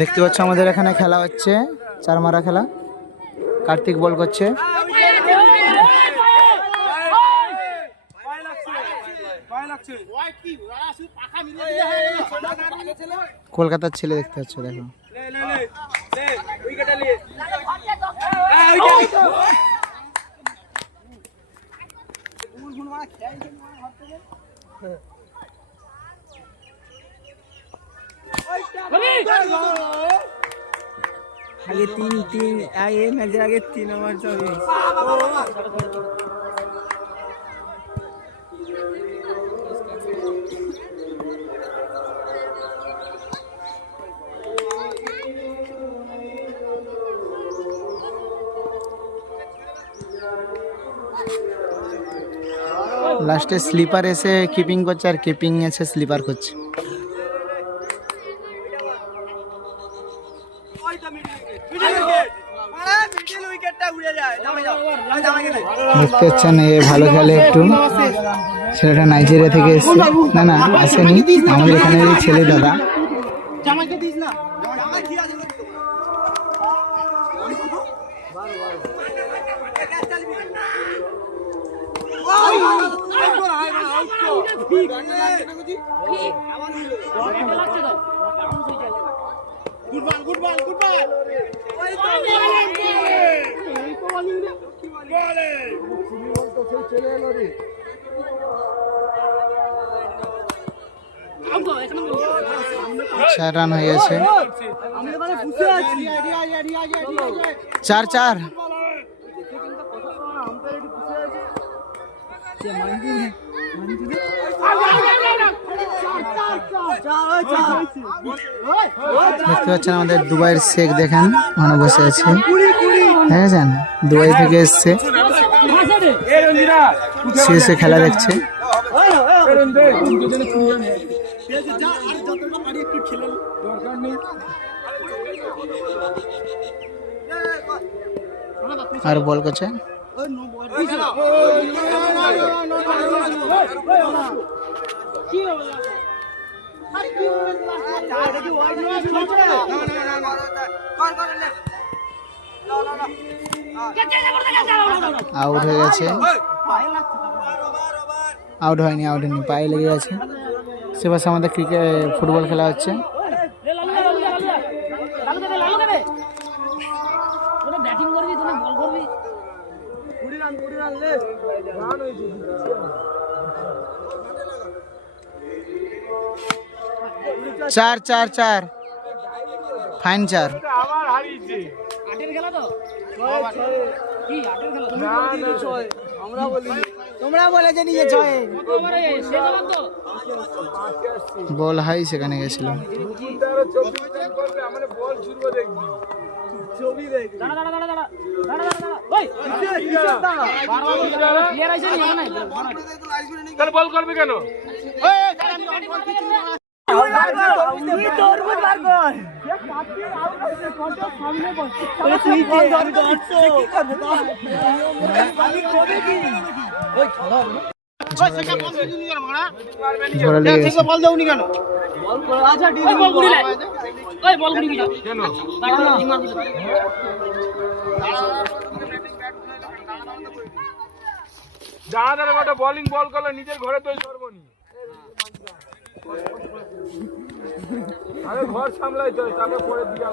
দেখতে পাচ্ছ আমাদের এখানে খেলা হচ্ছে, চার মারা খেলা। কার্তিক বল করছে, কলকাতার ছেলে দেখতে পাচ্ছ, দেখো आगे तीन तीन आगे मैच आगे 3 ओवर 24 লাস্টে স্লিপার এসে কিপিং করছে, আর কিপিং এসে স্লিপার করছে। দেখতে পাচ্ছেন এ ভালো খেলে একটু, ছেলেটা নাইজেরিয়া থেকে এসছে, না না আসেনি, আমাদের এখানে ছেলে দাদা। চার রান হয়ে গেছে, 4-4। দেখতে পাচ্ছেন আমাদের দুবাইয়ের শেখ, দেখেন ওখানে বসে আছে, হ্যাঁ জান দুবাই থেকে এসছে, সে খেলা দেখছে। আর বল করছে, আউট হয়ে গেছে, আউট হয়নি, পায়ে লেগে গেছে। সে পাশে আমাদের ফুটবল খেলা হচ্ছে। চার 4 ফাইন 4। বল হাই সেখানে গেছিল। বল করবে কেন? বোলিং বল করলে নিজের ঘরে তো সর্বনি, আরে ঘর সামলাই তো, তারপরে পরে দিয়ে